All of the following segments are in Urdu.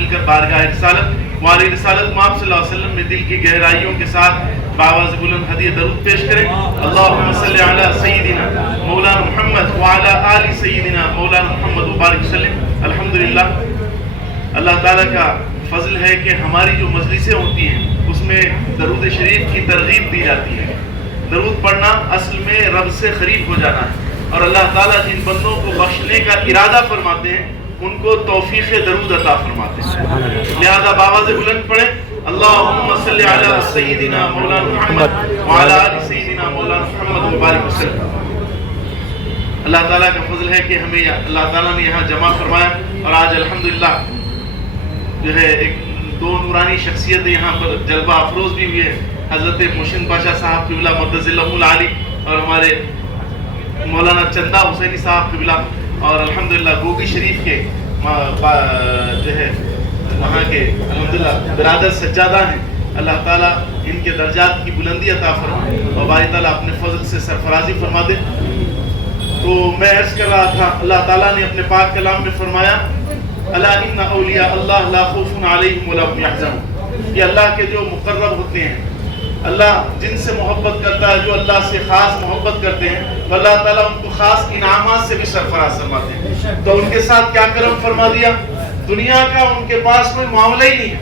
مل کر بارگاہ رسالت وعلی رسالت مآب صلی اللہ علیہ وسلم میں دل کی گہرائیوں کے ساتھ بآواز بلند ہدیہ درود پیش کریں. اللہم صلی علی سیدنا مولانا محمد وعلی آل سیدنا مولانا محمد وبارک وسلم. الحمدللہ اللہ تعالیٰ کا فضل ہے کہ ہماری جو مجلسیں ہوتی ہیں اس میں درود شریف کی ترغیب دی جاتی ہے. درود پڑھنا اصل میں رب سے قریب ہو جانا ہے، اور اللہ تعالیٰ جن بندوں کو بخشنے کا ارادہ فرماتے ہیں ان کو توفیق درود عطا فرماتے ہیں. لہذا بآواز بلند پڑھیں اللہم صلی علی سیدنا مولانا محمد وعلی آل سیدنا مولانا محمد وبارک وسلم. اللہ تعالیٰ کا فضل ہے کہ ہمیں اللہ تعالیٰ نے یہاں جمع فرمایا، اور آج الحمدللہ جو ہے ایک دو نورانی شخصیتیں یہاں پر جلوہ افروز بھی ہوئے، حضرت محسن پاشا صاحب قبلہ مقدس اللہ العالی اور ہمارے مولانا چندہ حسینی صاحب قبلہ، اور الحمدللہ گوگی شریف کے جو ہے وہاں کے الحمدللہ برادر سجادہ ہیں. اللہ تعالیٰ ان کے درجات کی بلندی عطا فرمائے اور باری تعالیٰ اپنے فضل سے سرفرازی فرما دے. تو میں عرض کر رہا تھا اللہ تعالیٰ نے اپنے پاک کلام میں فرمایا الا ان اولیاء اللہ لا خوف علیہم ولا هم یحزنون. یہ اللہ کے جو مقرب ہوتے ہیں، اللہ جن سے محبت کرتا ہے، جو اللہ سے خاص محبت کرتے ہیں، تو اللہ تعالیٰ ان کو خاص انعامات سے بھی سرفراز فرماتے ہیں. تو ان کے ساتھ کیا کرم فرما دیا، دنیا کا ان کے پاس کوئی معاملہ ہی نہیں ہے.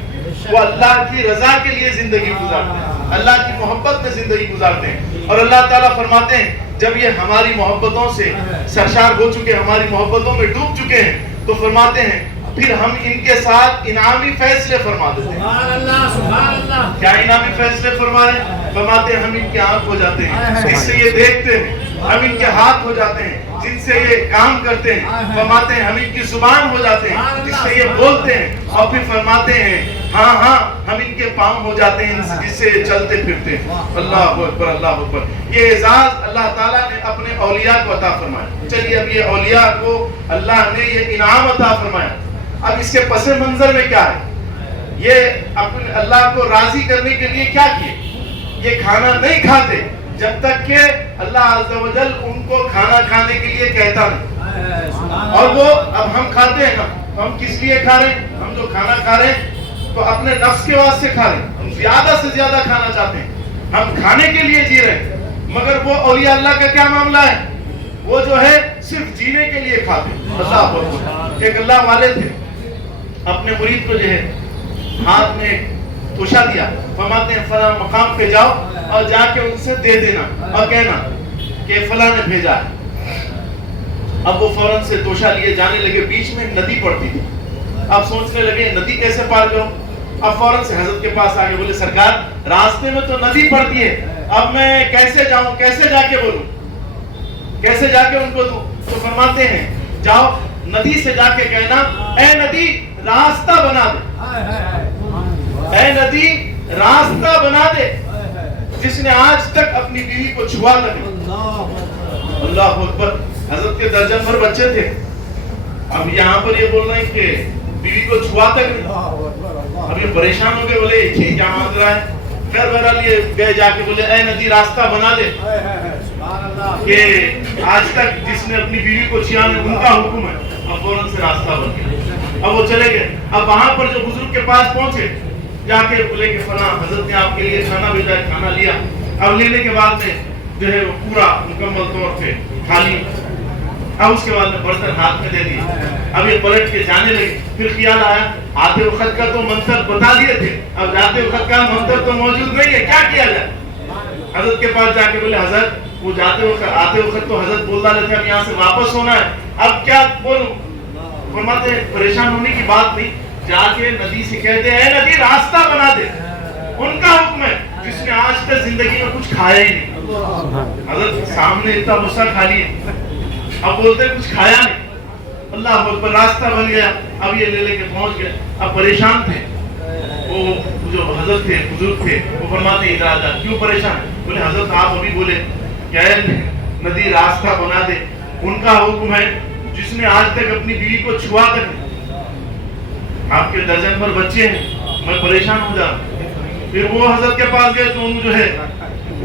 وہ اللہ کی رضا کے لیے زندگی گزارتے ہیں، اللہ کی محبت میں زندگی گزارتے ہیں. اور اللہ تعالیٰ فرماتے ہیں جب یہ ہماری محبتوں سے سرشار ہو چکے، ہماری محبتوں میں ڈوب چکے ہیں، تو فرماتے ہیں پھر ہم ان کے ساتھ انعامی فیصلے فرما دیتے ہیں. سبحان اللہ سبحان اللہ. کیا انعامی فیصلے فرما رہے ہیں؟ فرماتے ہیں ہم ان کے آنکھ ہو جاتے ہیں جس سے یہ دیکھتے ہیں، ہم ان کے ہاتھ ہو جاتے ہیں جن سے یہ کام کرتے ہیں. فرماتے ہیں ہم ان کی زبان ہو جاتے ہیں جس سے یہ بولتے ہیں. اور پھر فرماتے ہیں ہاں ہم ان کے پاؤں ہو جاتے ہیں جس سے یہ چلتے پھرتے ہیں. اللہ اکبر اللہ اکبر. یہ اعزاز اللہ تعالیٰ نے اپنے اولیاء کو عطا فرمایا. چلیے اب یہ اولیاء کو اللہ نے یہ انعام عطا فرمایا، اب اس کے پس منظر میں کیا ہے؟ یہ اپنے اللہ کو راضی کرنے کے لیے کیا کیے؟ یہ کھانا نہیں کھاتے جب تک کہ اللہ عز و جل ان کو کھانا کھانے کے لیے کہتا نہیں. اور وہ اب ہم کھاتے ہیں نا، ہم کس لیے کھا رہے ہیں؟ ہم جو کھانا کھا رہے ہیں تو اپنے نفس کے واسطے کھا رہے ہیں، ہم زیادہ سے زیادہ کھانا چاہتے ہیں، ہم کھانے کے لیے جی رہے ہیں. مگر وہ اولیاء اللہ کا کیا معاملہ ہے؟ وہ جو ہے صرف جینے کے لیے کھاتے ہیں. اللہ اکبر. ایک اللہ والے تھے، اپنے مرید کو جو ہے ہاتھ میں توشا دیا. فرماتے ہیں فلاں مقام پہ جاؤ اور جا کے ان سے دے دینا اور کہنا کہ فلاں نے بھیجا ہے. اب وہ فوراً سے توشا لیے جانے لگے. بیچ میں ندی پڑتی تھی. اب سوچنے لگے ندی کیسے پار کروں. اب فوراً سے حضرت کے پاس آگے بولے سرکار راستے میں تو ندی پڑتی ہے، اب میں کیسے جاؤں، کیسے جا کے بولوں، کیسے جا کے ان کو دوں. تو فرماتے ہیں جاؤ ندی سے جا کے کہنا اے ندی راستہ بنا دے، اے ندی راستہ بنا دے جس نے آج تک اپنی بیوی کو چھوا نہیں. اللہ اکبر. حضرت کے درجن پر بچے تھے، اب یہاں پر یہ بول رہے ہیں کہ بیوی کو چھوا تک نہیں. اب یہ پریشان ہو گئے، بولے یہ کیا مانگ رہا ہے. پھر بہرحال یہ گئے جا کے بولے اے ندی راستہ بنا دے کہ آج تک جس نے اپنی بیوی کو چھیا نہیں ان کا حکم ہے. اب فوراً سے راستہ بن گیا. اب وہ چلے گئے. اب وہاں پر جو بزرگ کے پاس پہنچے، جا کے بولے کہ فلاں حضرت نے آپ کے لیے کھانا بھیجا ہے. کھانا لیا. اب لینے کے بعد میں جو ہے وہ پورا مکمل طور پہ کھا لیا. اب اس کے بعد میں برتن ہاتھ میں دے دیا. اب یہ پلٹ کے جانے لگے. پھر خیال آیا آتے وقت کا تو منتر بتا دیے تھے، اب جاتے وقت کا منتر تو موجود نہیں ہے، کیا کیا جائے. حضرت کے پاس جا کے بولے حضرت وہ جاتے وقت آتے وقت تو حضرت بول رہے تھے اب یہاں سے واپس ہونا ہے، اب کیا بولوں. فرماتے ہیں پریشان ہونے کی بات نہیں، جا کے ندی سے کہتے ہیں اے ندی راستہ بنا دے. ان کا حکم ہے جس نے آج تک زندگی میں کچھ کھایا ہی نہیں. حضرت سامنے اتنا غصہ کھا لیے، اب بولتے ہیں کچھ کھایا نہیں. اللہ اکبر. راستہ بن گیا. اب یہ لے کے پہنچ گئے. اب پریشان تھے وہ جو حضرت تھے بزرگ تھے، وہ فرماتے ہیں ادھر آ جا. کیوں پریشان؟ بولے حضرت آپ ابھی بولے کہ اے ندی راستہ بنا دے. ان کا حکم ہے جس نے آج تک اپنی بیوی کو چھوا تک نہیں. آپ کے درجن پر بچے ہیں، میں پریشان ہو جا. پھر وہ حضرت کے پاس گئے تو انہوں جو ہے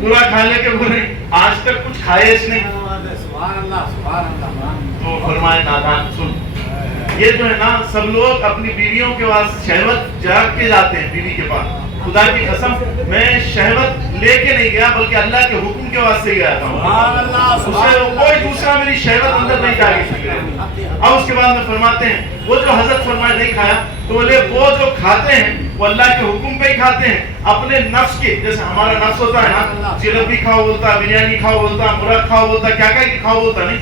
پورا کھا لے کے بولے آج تک کچھ کھائے اس نے. تو فرمائے نادان سن، یہ جو ہے نا سب لوگ اپنی بیویوں کے واسطے شہوت جاگ کے جاتے ہیں بیوی کے پاس. خدا کی قسم میں شہوت لے کے نہیں گیا بلکہ اللہ کے حکم کے واسطے گیا تھا. اسے کوئی دوسرا میری شہوت اندر نہیں جاگی سکے. اب اس کے بعد میں فرماتے ہیں وہ جو حضرت فرمائے نہیں کھایا تو بولے وہ جو کھاتے ہیں وہ اللہ کے حکم پہ ہی کھاتے ہیں. اپنے نفس کے جیسے ہمارا نفس ہوتا ہے نا جلیبی کھاؤ بولتا, بریانی کھاؤ بولتا, مرغ کھاؤ بولتا, کیا کیا کھاؤ بولتا نہیں.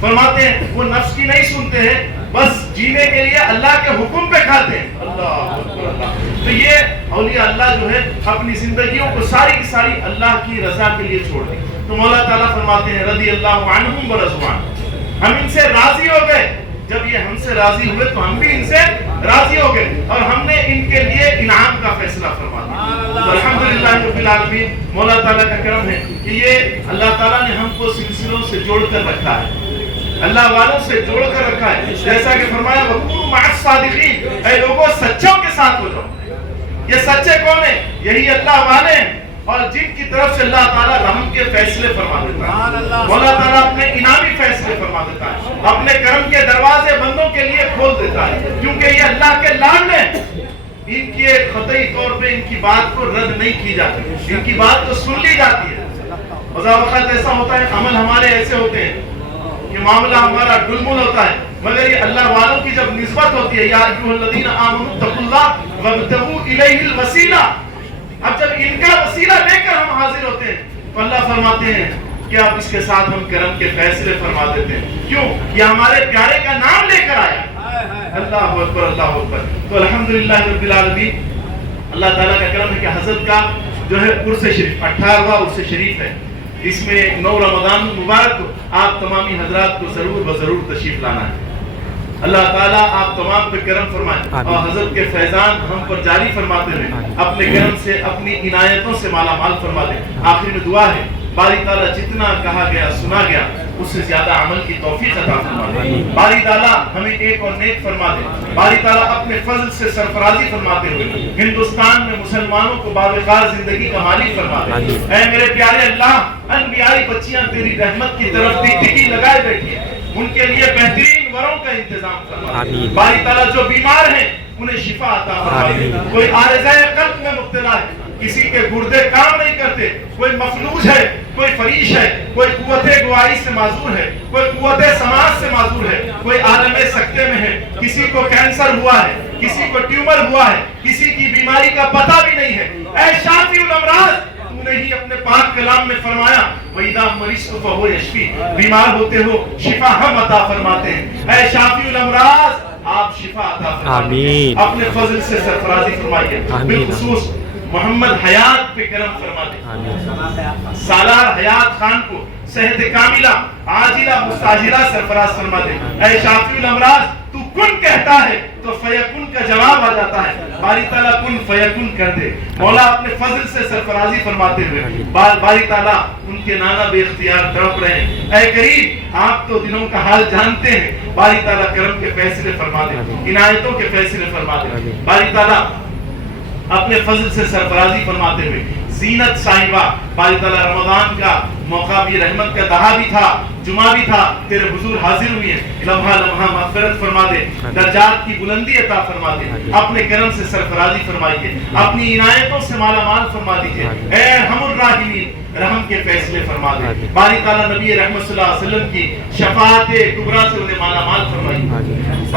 فرماتے ہیں وہ نفس کی نہیں سنتے ہیں, بس جینے کے لیے اللہ کے حکم پہ کھاتے ہیں. اللہ اللہ. تو یہ اولیاء اللہ جو ہے اپنی زندگیوں کو ساری کی ساری اللہ کی رضا کے لیے چھوڑ دی. تو مولا تعالیٰ فرماتے ہیں رضی اللہ عنہم ورضوا عنہ, ہم ان سے راضی ہو گئے. جب یہ ہم سے راضی ہوئے تو ہم بھی ان سے راضی ہو گئے اور ہم نے ان کے لیے انعام کا فیصلہ فرما دیا. الحمدللہ رب العالمین. مولا تعالیٰ کا کرم ہے کہ یہ اللہ تعالیٰ نے ہم کو سلسلوں سے جوڑ کر رکھا ہے, اللہ والوں سے جوڑ کر رکھا ہے. جیسا کہ فرمایا وَكُونُوا مَعَ الصَّادِقِينَ, اے لوگوں سچوں کے ساتھ ہو جاؤ. یہ سچے کون ہیں؟ یہی اللہ والے ہیں اور جن کی طرف سے اللہ تعالیٰ رحم کے فیصلے فرما دیتا ہے. مولا تعالیٰ اپنے انعامی فیصلے فرما دیتا ہے, اپنے کرم کے دروازے بندوں کے لیے کھول دیتا ہے, کیونکہ یہ اللہ کے لال ہیں. ان کے قطعی طور پہ ان کی بات کو رد نہیں کی جاتی, ان کی بات تو سن لی جاتی ہے. بعض وقت ایسا ہوتا ہے عمل ہمارے ایسے ہوتے ہیں کہ معاملہ ہمارا ڈلمل ہوتا ہے, مگر یہ اللہ والوں کی جب نسبت ہوتی ہے یا ایھا الذین آمنوا اتقوا اللہ وابتغوا الیہ الوسیلہ, اب جب ان کا وسیلہ لے کر ہم حاضر ہوتے ہیں تو اللہ فرماتے ہیں کہ اب اس کے ساتھ ہم کرم کے فیصلے فرما دیتے ہیں. کیوں؟ یہ ہمارے پیارے کا نام لے کر آیا. اللہ اکبر اللہ اکبر. تو الحمدللہ رب العالمین. اللہ تعالیٰ کا کرم ہے کہ حضرت کا جو ہے عرس شریف 18واں عرس شریف ہے. اس میں 9 رمضان مبارک کو آپ تمامی حضرات کو ضرور و ضرور تشریف لانا ہے. اللہ تعالیٰ آپ تمام پہ کرم فرمائیں اور حضرت کے فیضان ہم پر جاری فرماتے ہیں, اپنے کرم سے اپنی عنایتوں سے مالا مال فرما دیں. آخر میں دعا ہے باری تعالیٰ جتنا کہا گیا سنا گیا اس سے زیادہ عمل کی توفیق عطا فرما دے. باری تعالیٰ ہمیں ایک اور نیک فرما دے. باری تعالیٰ اپنے فضل سے سرفرازی فرماتے ہوئے ہندوستان میں مسلمانوں کو باوقار زندگی کا مالک فرما دے. اے میرے پیارے اللہ, انبیائی بچیاں تیری رحمت کی طرف ٹکی لگائے بیٹھی ہیں, ان کے لیے بہترین وروں کا انتظام فرما دے. باری تعالیٰ جو بیمار ہیں انہیں شفا عطا فرما دے. کوئی عارضہ قلب میں مبتلا ہے, کسی کے گردے کام نہیں کرتے, کوئی مفلوج ہے, کوئی فریش ہے, کوئی قوت گواہی سے معذور ہے, کوئی قوت سماعت سے معذور ہے, کوئی عالم سکتے میں ہے, کسی کو کینسر ہوا ہے, کسی کو ٹیومر ہوا ہے, کسی کی بیماری کا پتہ بھی نہیں ہے. اے شافی الامراض, تو نے ہی اپنے پاک کلام میں فرمایا وَإِذَا مَرِضْتُ فَهُوَ يَشْفِينِ, بیمار ہوتے ہو شفا ہم عطا فرماتے ہیں. اے شافی الامراض, آپ شفا عطا فرمائیے, اپنے فضل سے سرفرازی فرمائیے. بالخصوص محمد حیات پہ کرم فرما دے. سالار حیات خان کو صحت کاملہ عاجلہ مستعجلہ سرفراز فرما دے. اے شافی الامراض, تو کن کہتا ہے تو فیکن کا جواب آ جاتا ہے. باری تعالیٰ کن فیکن کر دے. مولا اپنے فضل سے سرفرازی فرماتے ہوئے باری تعالیٰ ان کے نانا بے اختیار تڑپ رہے ہیں. اے کریم, آپ تو دنوں کا حال جانتے ہیں. باری تعالیٰ کرم کے فیصلے فرما دے, عنایتوں کے فیصلے فرما دے. باری تعالیٰ اپنے فضل سے سرفرازی فرماتے ہوئے زینت صاحبہ, باری تعالیٰ رمضان کا موقع بھی, رحمت کا دہا بھی تھا, جمعہ بھی تھا, تیرے حضور حاضر ہوئی ہیں. لمحہ لمحہ مغفرت فرما دے, درجات کی بلندی عطا فرما دے. اپنے کرم سے سرفرازی فرمائیے, اپنی عنایتوں سے مالا مال فرما دیجیے. اے ارحم الراحمین, رحم کے فیصلے فرما دے. باری تعالیٰ نبی رحمت صلی اللہ علیہ وسلم کی شفاعت کبریٰ سے انہیں مالا مال فرمائیے.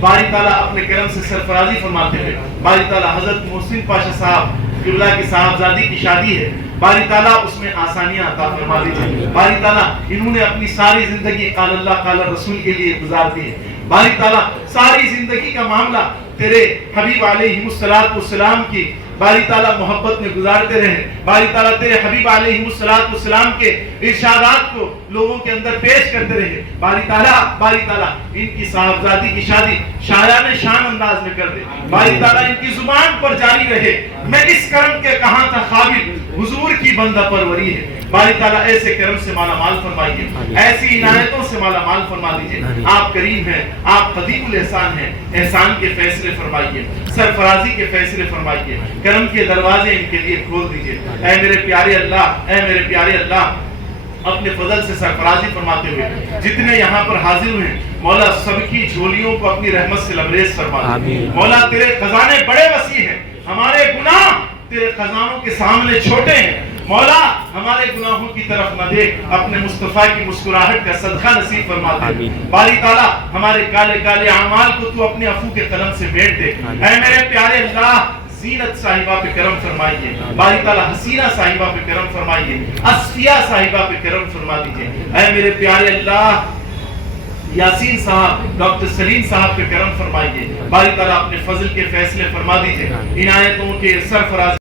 باری تعالیٰ اپنے کرم سے سرفرازی فرماتے ہوئے باری تعالیٰ حضرت محسن پاشا صاحب قبلہ کی صاحبزادی کی شادی ہے, باری تعالیٰ اس میں آسانیاں عطا فرما دیجیے. باری تعالیٰ انہوں نے اپنی ساری زندگی قال اللہ قال رسول کے لیے گزار دی ہے. باری تعالیٰ ساری زندگی کا معاملہ تیرے حبیب علیہ السلام کی باری تعالیٰ محبت میں گزارتے رہے. باری تعالیٰ تیرے حبیب علیہ السلام کے ارشادات کو لوگوں کے اندر پیش کرتے رہے. باری تعالیٰ ان کی صاحبزادی کی شادی شایان شان انداز میں کر دے. باری تعالیٰ ان کی زبان پر جاری رہے میں اس کرم کے کہاں تھا قابل, حضور کی بندہ پروری ہے. باری تعالیٰ ایسے کرم سے مالا مال فرمائیے, ایسی عنایتوں سے مالا مال فرما دیجیے. آپ کریم ہیں, آپ قدیم الاحسان ہیں, احسان کے فیصلے فرمائیے, سرفرازی کے فیصلے فرمائیے, کرم کے دروازے ان کے لیے کھول دیجیے. اے میرے پیارے اللہ, اے میرے پیارے اللہ, اپنے فضل سے سرفرازی فرماتے ہوئے جتنے یہاں پر حاضر ہوئے ہیں مولا سب کی جھولیوں کو اپنی رحمت سے لبریز فرما دے. مولا تیرے خزانے بڑے وسیع ہیں، ہمارے گناہ تیرے خزانوں کے سامنے چھوٹے ہیں. مولا ہمارے گناہوں کی طرف نہ دیکھ، اپنے مصطفیٰ کی مسکراہٹ کا صدقہ نصیب فرما دے. باری تعالیٰ ہمارے کالے کالے اعمال کو تو اپنے عفو کے قلم سے میٹ دے. اے میرے پیارے اللہ زینت صاحبہ پہ کرم فرمائیے، باری تعالیٰ حسینہ صاحبہ پہ کرم فرمائیے، اصفیہ صاحبہ پہ کرم فرما دیجئے. اے میرے پیارے اللہ یاسین صاحب، ڈاکٹر سلیم صاحب پہ کرم فرمائیے، باری تعالیٰ اپنے فضل کے فیصلے فرما دیجئے. عنایتوں کے سرفراز